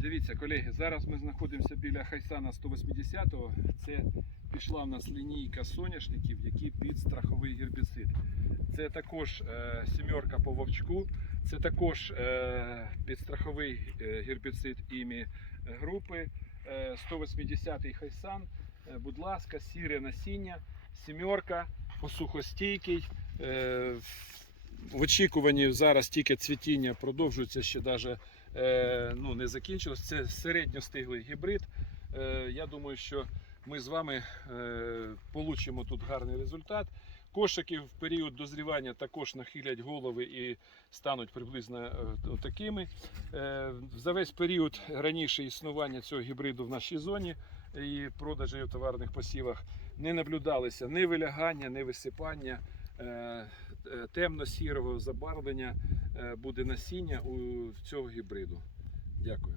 Дивіться, колеги, зараз ми знаходимося біля Хайсана 180-го. Це пішла в нас лінійка соняшників, які під страховий гербіцид. Це також е, сімерка по вовчку, це також е, підстраховий е, гербіцид імі групи, е, 180-й Хайсан. Е, будь ласка, сіре насіння, сімерка, посухостійкий. Е, в очікуванні зараз тільки цвітіння продовжується ще навіть е, ну, не закінчилось. Це середньостиглий гібрид. Е, я думаю, що ми з вами е, получимо тут гарний результат. Кошики в період дозрівання також нахилять голови і стануть приблизно такими. За весь період раніше існування цього гібриду в нашій зоні і продажі в товарних посівах не наблюдалися ні вилягання, ні висипання. Е, Темно-сірого забарвлення е, буде насіння у цього гібриду. Дякую.